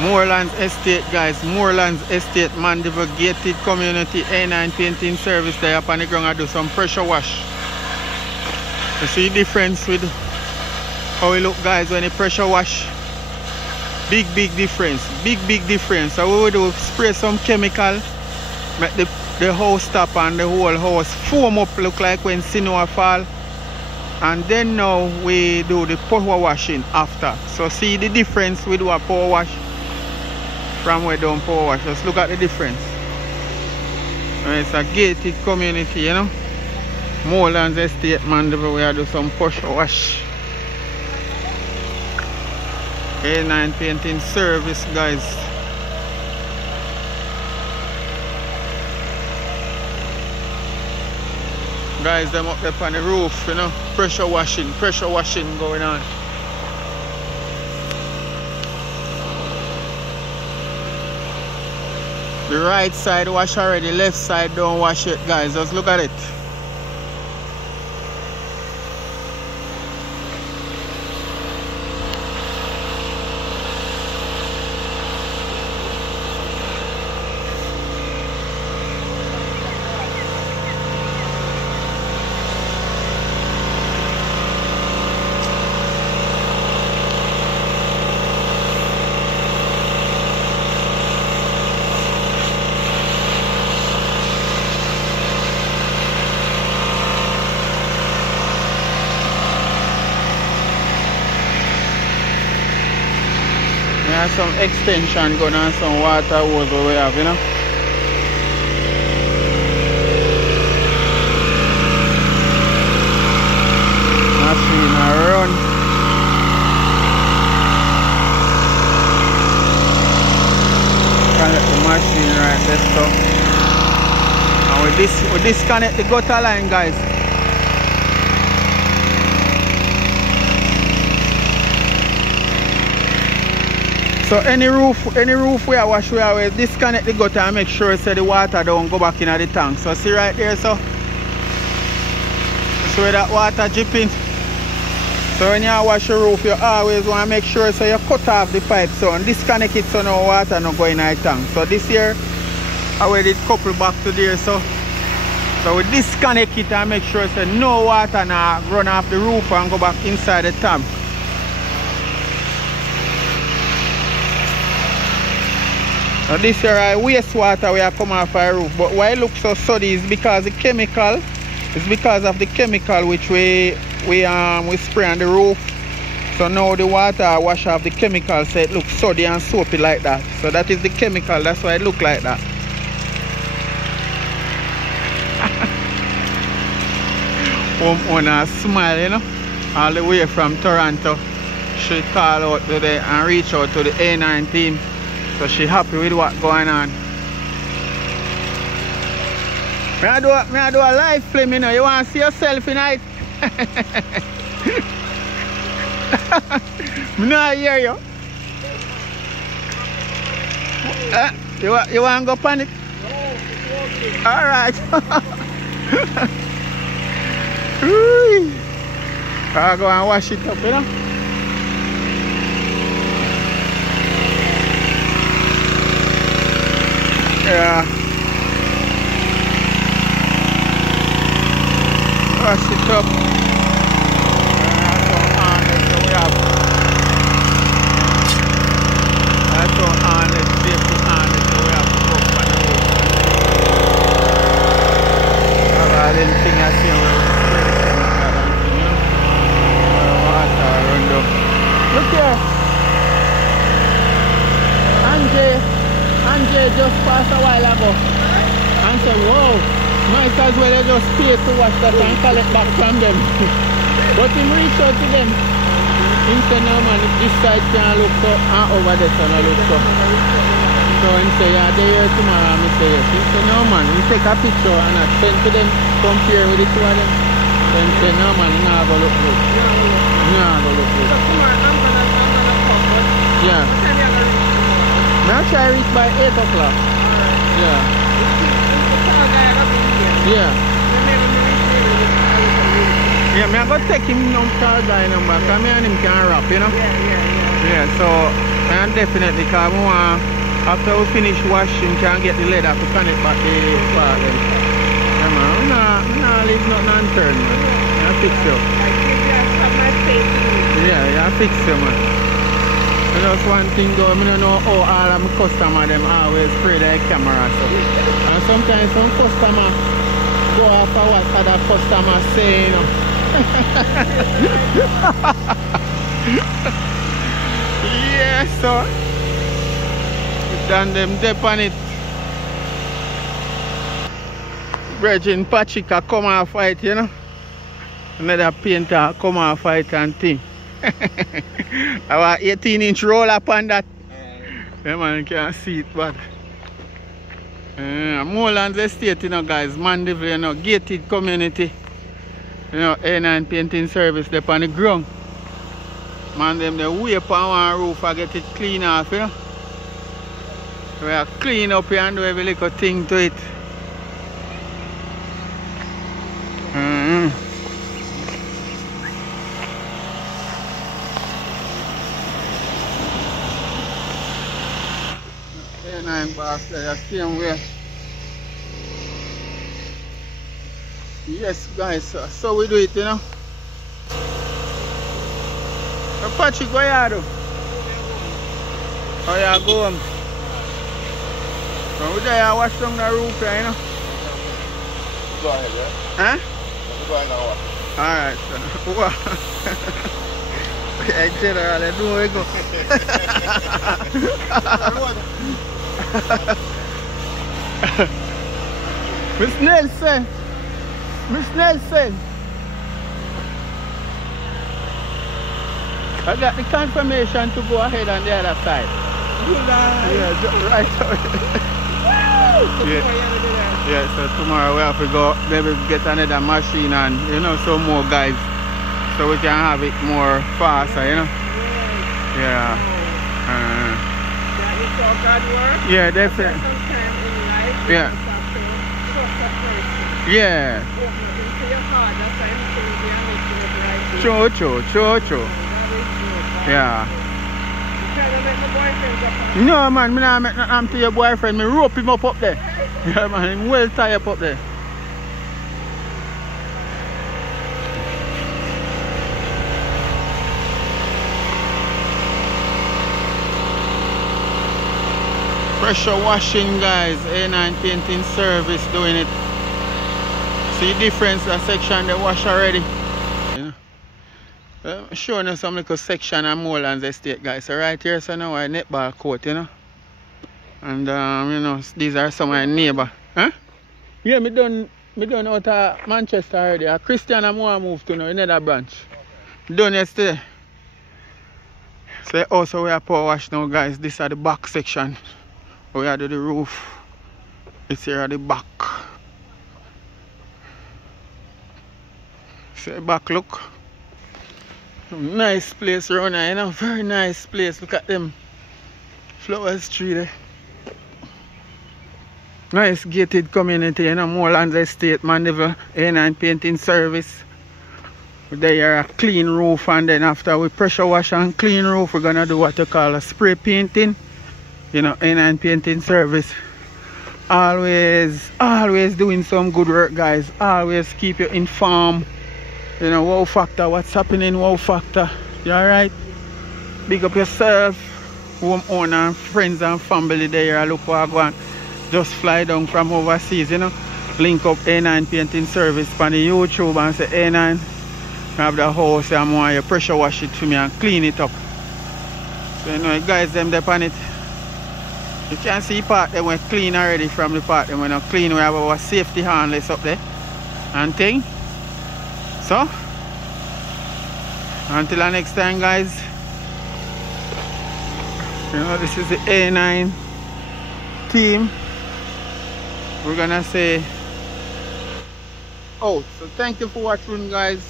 Moorlands Estate, guys. Moorlands Estate, Mandeville Gated Community A9 painting service there up on the ground. I do some pressure wash. You see the difference with how it look, guys, when you pressure wash. Big difference. Big difference. So we will do spray some chemical, make the house stop and the whole house foam up, look like when snow fall. And then now we do the power washing after. So see the difference we do a power wash from where down power wash. Just look at the difference. And it's a gated community, you know. Moorlands Estate, Mandeville, we do some power wash. A9 painting service, guys. Guys, them up there on the roof, you know. Pressure washing going on. The right side wash already, left side don't wash it, guys. Just look at it. There's some extension going on, some water hose we have, you know. Machine run. Connect the machine right there, so. And we disconnect the gutter line, guys. So any roof we are wash, we always disconnect the gutter and make sure so the water don't go back in the tank. So see right there, so that's where that water dripping. So when you wash your roof, you always want to make sure so you cut off the pipe so and disconnect it so no water no go in the tank. So this here I already couple back to there, so we disconnect it and make sure so no water now run off the roof and go back inside the tank. Now this here wastewater we are come off our roof, but why it looks so soddy is because the chemical, it's because of the chemical which we spray on the roof. So now the water wash off the chemical, so it looks soddy and soapy like that. So that is the chemical, that's why it look like that. Homeowner smile, you know, all the way from Toronto. She call out today and reach out to the A9 team. So she happy with what's going on. I do a live film, you know. You want to see yourself tonight? I'm not hear you. You want to go panic? No, it's okay. Alright. I'll go and wash it up, you know. Yeah. Wash it up. That's so honest, safety honest, so we have to go for the road. All them things I see where we spray the chemical and thing, you know. Water run down. Look here. Andre just passed a while ago and said, whoa, might as well they just pay to watch that and collect back from them. But him reach out to them. He said, no man, if this side can look so and over there can look so. So he said, yeah, they here tomorrow and I say yes. He said, no man, he take a picture and I send to them, compare with the two of them. Then he said, no man, he not go look good. He not go look good. So tomorrow I'm gonna pop, but yeah. what time you gonna reach? I'll try to reach by 8 o'clock. Alright. Yeah. The tall guy I got to here. Yeah. Yeah, I'm going to take him no car guy number because me and him can rap, you know? Yeah. Yeah, so I and definitely, because after we finish washing, can get the leather to connect back the part then. Yeah, man, I'm not leave nothing unturned, man. I fix you. Yeah, I fix you, man. Just one thing though, I don't know how all of my customers them always spray their camera. So. And sometimes some customers go after what other customers say, you know. Yeah, so done them dip on it. Virgin Pachika come and fight, you know. Another painter come and fight and thing. Our 18-inch roll up on that. Yeah, man, you can't see it, but Morelands Estate, you know, guys, Mandeville, you know, gated community. You know, A9 painting service there on the ground. Man, them they way up on one roof and get it clean off, you know. We are clean up here and do every little thing to it. A9 boss there, same way. Yes, guys, so we do it, you know. Patrick, what you do? Oh, yeah, go home. So we there, wash down the roof, you know. Go ahead, yeah? Huh? Go ahead and wash. Alright, so. Wow. Yeah, general, do we go. Miss Nelson. Miss Nelson. I got the confirmation to go ahead on the other side. Yeah, right away. Yeah, so tomorrow we have to go maybe get another machine and, you know, some more guys. So we can have it more faster, you know. Yeah. Yeah, definitely. Yeah. Yeah. True. Yeah. No, man, me not make nothing to your boyfriend. Me rope him up there. Yeah, man, him well tied up there. Pressure washing, guys. A9 painting service doing it. See the difference, that section they wash already. You know? Showing you some little section of Morelands Estate, guys. So right here, so now I netball court, you know. And you know, these are some of my neighbor. Huh? Yeah, me done out of Manchester already. Christian and more moved to now, another branch. Done yesterday. So also we are power wash now, guys. This is the back section. We are do the roof. It's here at the back. See back look. Nice place around here, you know. Very nice place. Look at them flowers tree there. Nice gated community, you know. Morelands Estate, Mandeville, A9 painting service. There are a clean roof, and then after we pressure wash and clean roof, we're gonna do what you call a spray painting. You know, A9 painting service. Always doing some good work, guys. Always keep you informed. You know, wow factor, what's happening, wow factor. You alright? Big up yourself, home owner, friends and family there. Look what I go on. Just fly down from overseas, you know. Link up A9 painting service on the YouTube and say A9. Have the house and want you pressure wash it for me and clean it up. So you know, guys, them there on it. You can see part they went clean already from the part they went not clean. We have our safety harness up there and thing. So until the next time, guys, you know, this is the A9 team. We're gonna say, oh, so thank you for watching, guys.